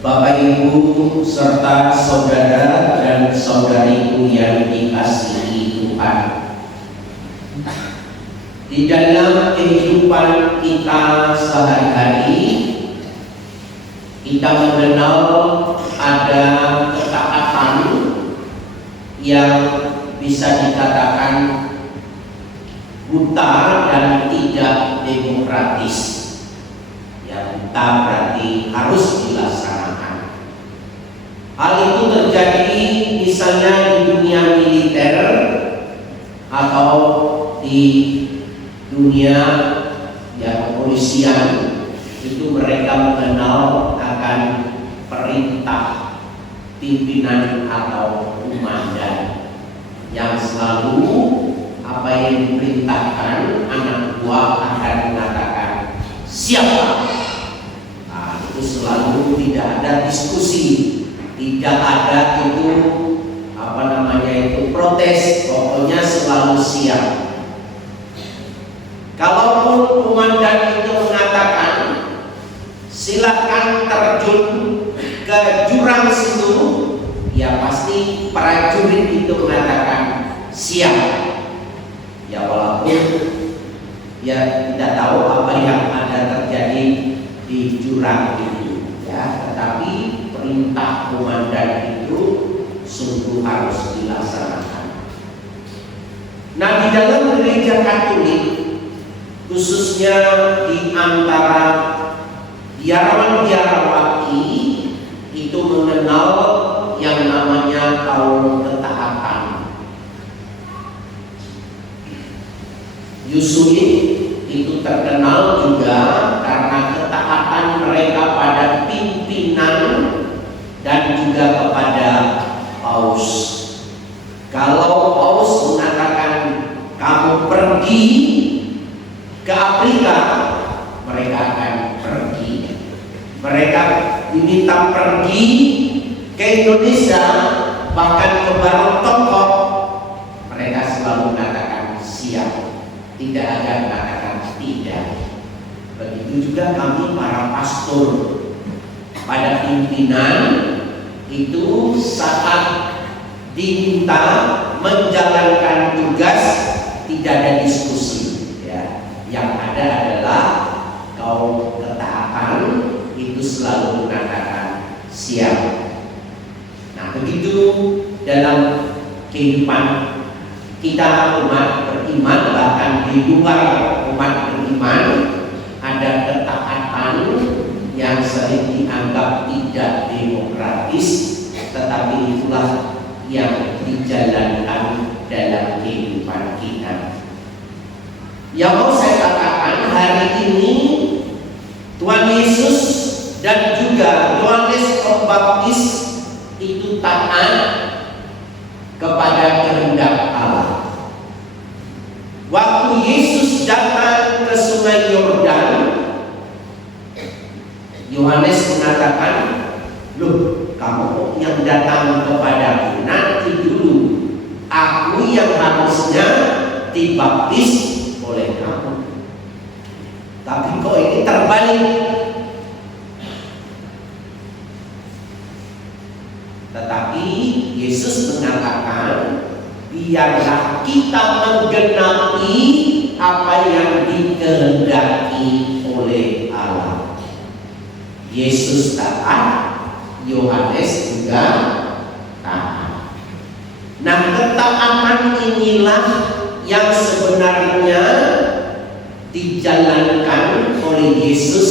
Bapak Ibu serta saudara dan saudariku yang dikasihi Tuhan, di dalam kehidupan kita sehari-hari kita mengenal ada ketaatan yang bisa dikatakan buta dan tidak demokratis. Yang buta berarti harus dilaksanakan. Hal itu terjadi misalnya di dunia militer atau di dunia kepolisian. Itu mereka mengenal akan perintah pimpinan atau komandan yang selalu apa yang diperintahkan anak buah akan mengatakan siapa. Nah, itu selalu tidak ada diskusi, tidak ada itu protes, pokoknya selalu siap. Kalaupun komandan itu mengatakan silakan terjun ke jurang situ, ya pasti prajurit itu mengatakan siap. Ya walaupun ya tidak tahu apa yang ada terjadi di jurang itu, ya, tetapi perintah komandan itu sungguh harus dilaksanakan. Nah, di dalam gereja Katolik, khususnya di antara biarawan-biarawati, itu mengenal yang namanya kaum ketaatan. Yesuit itu terkenal juga karena ketaatan mereka pada pimpinan dan juga kepada paus. Kalau paus mengatakan kamu pergi ke Afrika, mereka akan pergi. Mereka diminta pergi ke Indonesia, bahkan ke Barong-Tongkok, mereka selalu mengatakan siap. Tidak ada mengatakan tidak. Begitu juga kami para pastor pada pimpinan itu saat diminta menjalankan tugas tidak ada diskusi, ya. Yang ada adalah kaum ketaatan itu selalu mengatakan siap. Nah, begitu dalam kehidupan kita umat beriman, bahkan di luar umat beriman ada ketaatan yang sering dianggap tidak demokratis, tetapi itulah yang dijalankan dalam kehidupan kita. Yang mau saya katakan hari ini, Tuhan Yesus dan juga Yohanes Pembaptis itu taat kepada kehendak Allah. Waktu Yesus datang ke Sungai Yordan, Yohanes mengatakan, "Loh, kamu yang datang kepadaku, nanti dulu aku yang harusnya dibaptis oleh kamu." Tapi kok ini terbalik. Tetapi Yesus mengatakan, biarlah kita menggenapi apa yang dikehendaki oleh Allah. Yesus taat, Yohanes juga taat. Nah, ketaatan inilah yang sebenarnya dijalankan oleh Yesus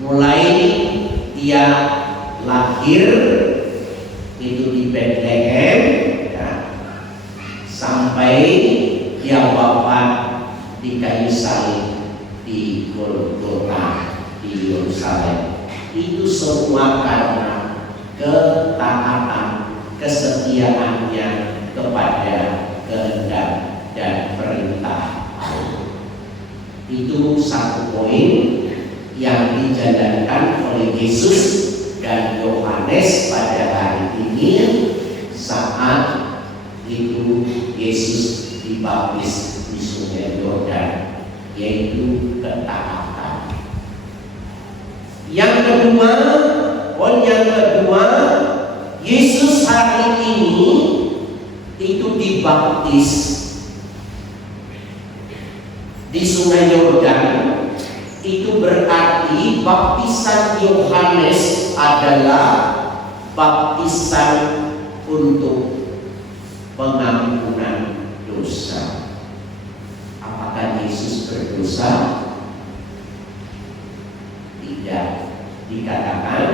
mulai dia lahir itu di Bethlehem, ya, sampai dia wafat di kayu salib di Golgota di Yerusalem. Itu semua karena ketaatan, kesetiaannya kepada kehendak dan perintah Allah. Itu satu poin yang dijalankan oleh Yesus dan Yohanes pada hari ini saat itu Yesus dibaptis di Sungai Yordan, yaitu ketaatan. Yang kedua, poin yang kedua, Yesus hari ini itu dibaptis di Sungai Yordan. Itu berarti baptisan Yohanes adalah baptisan untuk pengampunan dosa. Apakah Yesus berdosa? Tidak. Dikatakan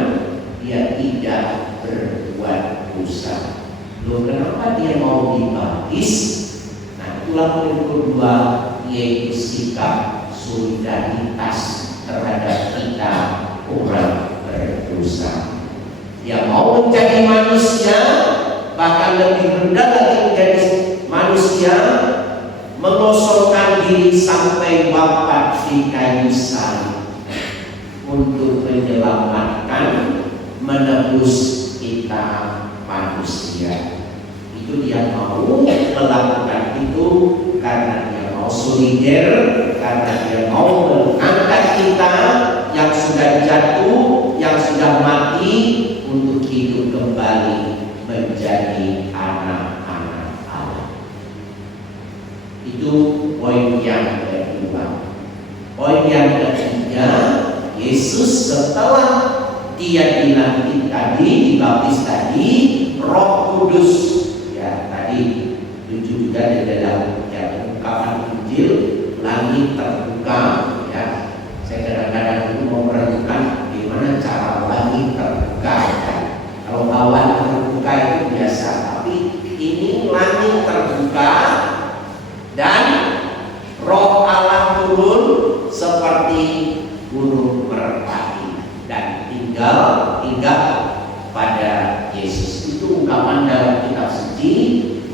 dia tidak berbuat dosa. Loh, kenapa dia mau dibaptis? Nah, itulah poin kedua, yaitu sikap solidaritas terhadap kita orang berdosa. Dia mau menjadi manusia, bahkan lebih rendah lagi menjadi manusia, mengosongkan diri sampai wafat di kayu salib untuk menyelamatkan, menebus kita manusia. Itu dia mau melakukan itu karena dia mau solider, karena dia mau mengangkat kita yang sudah jatuh, yang sudah mati, untuk hidup kembali menjadi anak-anak Allah. Itu poin yang kedua. Poin yang ketiga, Yesus setelah dia dilantik tadi, dibaptis tadi, Roh Kudus, ya tadi tujuh juga di dalam ungkapan Injil, langit terbuka, ya. Saya kadang-kadang itu mau merenungkan gimana cara langit terbuka. Ya. Kalau awan terbuka itu biasa, tapi ini langit terbuka dan Roh Allah turun seperti gunung merpati dan tinggal pada Yesus. Itu ungkapan dalam kitab suci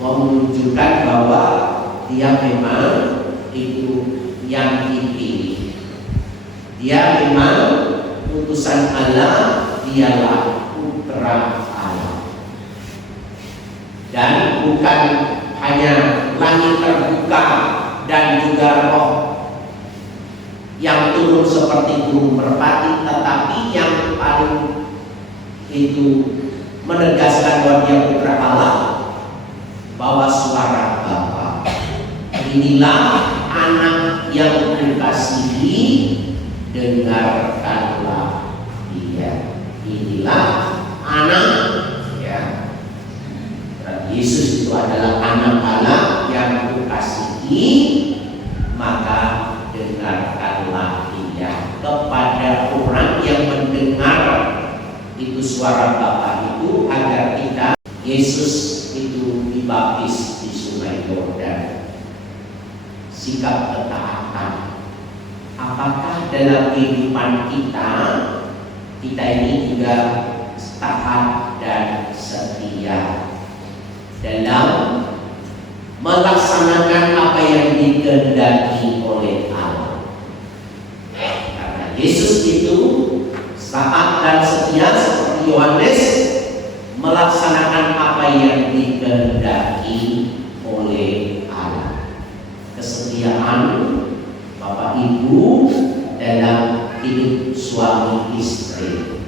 mau menunjukkan bahwa dia memang itu yang dipilih. Dia memang utusan Allah, dialah putra Allah. Dan bukan hanya langit terbuka dan juga Roh yang turun seperti gunung merpati, tetapi yang paling itu menegaskan bahwa dia putra Allah, bahwa suara Bapa, inilah anak yang kukasihi, dengarkanlah dia. Inilah anak, ya. Yesus itu adalah anak Allah yang kukasihi, maka dengarkanlah dia. Kepada orang yang mendengar itu suara Bapa itu, agar kita, Yesus itu dibaptis di Sungai Yordan. Sikap ketaatan. Apakah dalam kehidupan kita ini juga taat dan setia dalam melaksanakan apa yang dikehendaki oleh Allah? Karena Yesus itu taat dan setia seperti Yohanes, melaksanakan apa yang dikehendaki oleh Allah. Kesetiaan Bapak Ibu dalam hidup suami istri.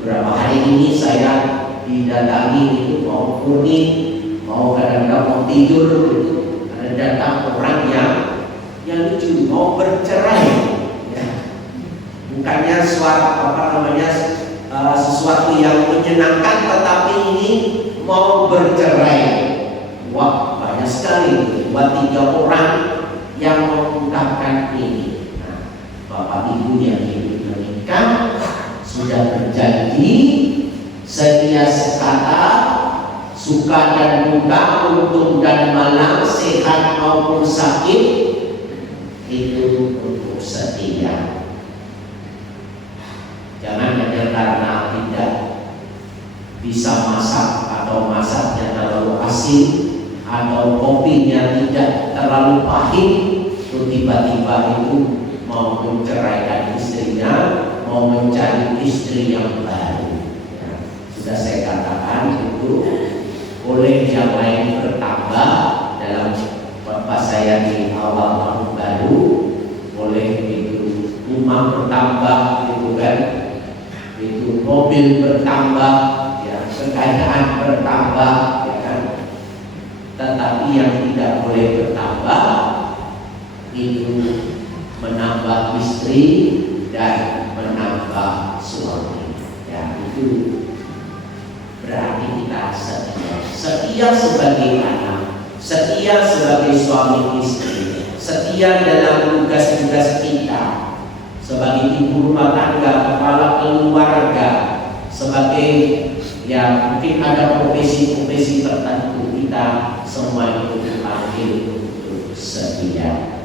Beberapa hari ini saya didatangi itu mau kuning, mau kadang-kadang mau tidur gitu. Ada datang orang yang lucu, mau bercerai, ya. Bukannya sesuatu yang menyenangkan, tetapi ini mau bercerai. Wah, banyak sekali 2-3 orang yang mengungkapkan ini. Nah, Bapak Ibu yang hidup menikah sudah berjanji setia sekata, suka dan duka, untung dan malang, sehat maupun sakit, itu untuk setia. Jangan hanya karena tidak bisa masak atau masaknya terlalu asin atau kopinya tidak terlalu pahit, tiba-tiba itu mau menceraikan istrinya, mau mencari istri yang baru. Ya, sudah saya katakan itu boleh yang lain bertambah dalam pas saya di awal tahun baru, boleh itu rumah bertambah gitu kan, itu mobil bertambah, ya, kekayaan bertambah, ya kan. Tetapi yang tidak boleh bertambah itu menambah istri dan menambah suami. Ya, itu berarti kita setia sebagai anak, setia sebagai suami istri, setia dalam tugas-tugas kita sebagai ibu rumah tangga, kepala keluarga, sebagai, ya, mungkin ada profesi-profesi tertentu, kita semua itu dipanggil untuk setia.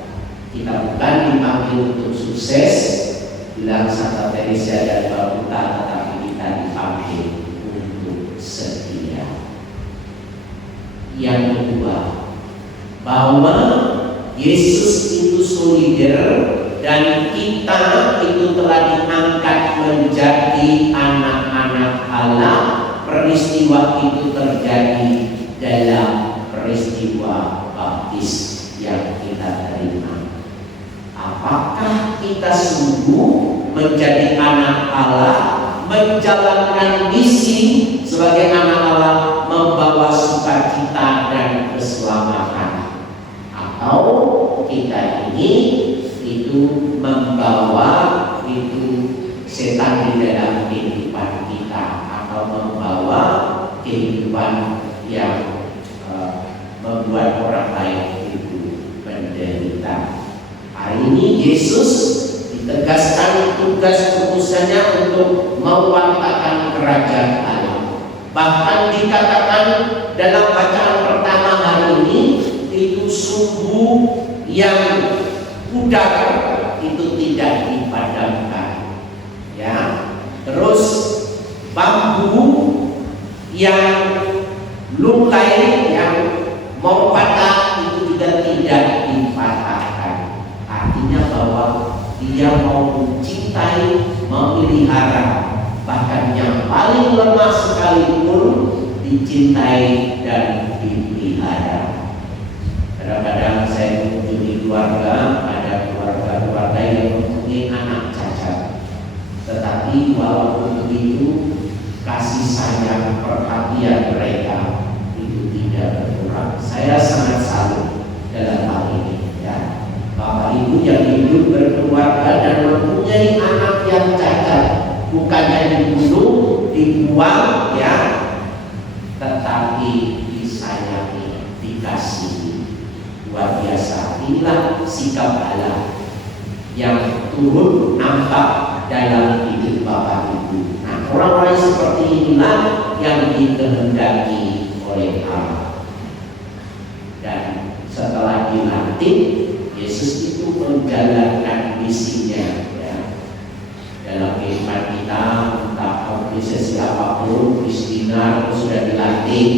Kita bukan dipanggil untuk sukses, bilang Santa Teresa dan Calcutta, tetapi kita dipanggil untuk setia. Yang kedua, bahwa Yesus itu solider dan kita itu telah diangkat menjadi anak-anak Allah. Peristiwa itu terjadi dalam peristiwa baptis yang kita terima. Apakah kita sungguh menjadi anak Allah, menjalankan misi sebagai anak Allah, membawa sukacita dan keselamatan, atau kita ini itu membawa itu setan di dalam kehidupan kita, atau membawa kehidupan yang membuat orang lain itu menderita. Hari ini Yesus ditegaskan tugas utusannya untuk mewampakkan kerajaan Allah. Bahkan dikatakan dalam bacaan pertama hari ini, itu sumbu yang pudar itu tidak dipadamkan, ya. Terus bambu yang lunglai yang mau patah itu juga tidak dipatahkan. Artinya bahwa dia mau mencintai, memelihara, bahkan yang paling lemah sekalipun dicintai dan dipelihara. Kadang-kadang saya mengunjungi keluarga, ada keluarga-keluarga yang mempunyai anak cacat, tetapi walaupun begitu kasih sayang perhatian mereka itu tidak berkurang. Saya sangat salut dalam hal ini, ya. Bapak Ibu yang hidup berkeluarga dan mempunyai anak yang cacat, bukannya dibunuh, dibuang, ya, tetapi disayangi, dikasihi. Luar biasa. Inilah sikap Allah yang turun nampak dalam hidup Bapak Ibu. Nah, orang-orang seperti inilah yang dikehendaki oleh Allah. Dan setelah dilantik, Yesus itu menjalankan misinya, ya. Dalam kehidupan kita, entah organisasi apapun, Kristina sudah dilantik,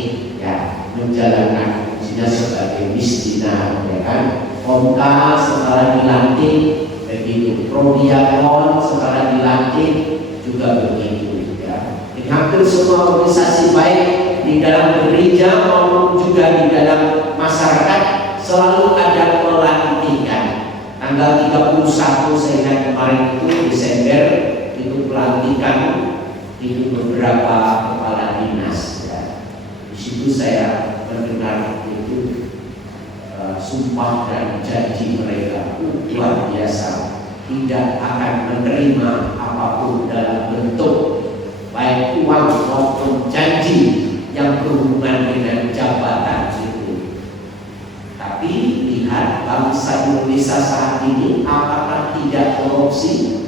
ya, menjalankan fungsinya sebagai mistina, ya kan. Komka setelah dilantik begitu, Probiakon setelah dilantik juga begitu, ya. Jadi hampir semua organisasi baik di dalam gereja maupun juga di dalam masyarakat selalu ada pelantikan. Tanggal 31 saya ingat kemarin itu Desember itu pelantikan itu beberapa kepala dinas, ya. Di situ saya mendengar itu sumpah dan janji mereka luar biasa, tidak akan menerima apapun dalam bentuk baik uang maupun janji yang berhubungan dengan jabatan itu. Tapi lihat bangsa Indonesia saat ini, apakah tidak korupsi?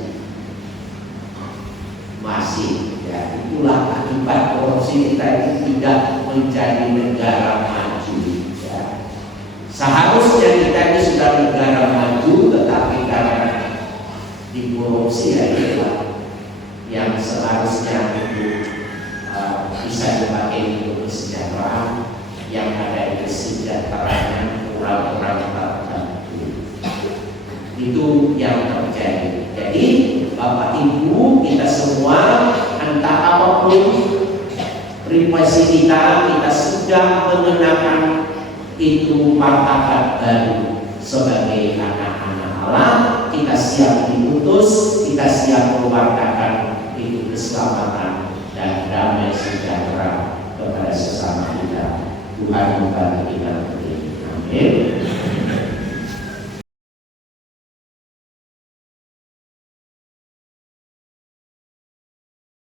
Masih, ya. Itulah akibat korupsi kita ini tidak menjadi negara maju, ya. Seharusnya kita ini sudah negara maju, tetapi karena dikorupsi, ya, itulah yang seharusnya itu bisa dipakai untuk kesejahteraan, yang ada kesejahteraan orang-orang tertentu. Itu yang terjadi. Jadi Bapak Ibu, kita semua entah apapun privasi kita sudah mengenakan itu martabat baru sebagai anak-anak Allah. Kita siap diutus, kita siap mewartakan itu keselamatan keselamatan dan damai sejahtera kepada sesama kita. Tuhan membantu kita begini. Amin.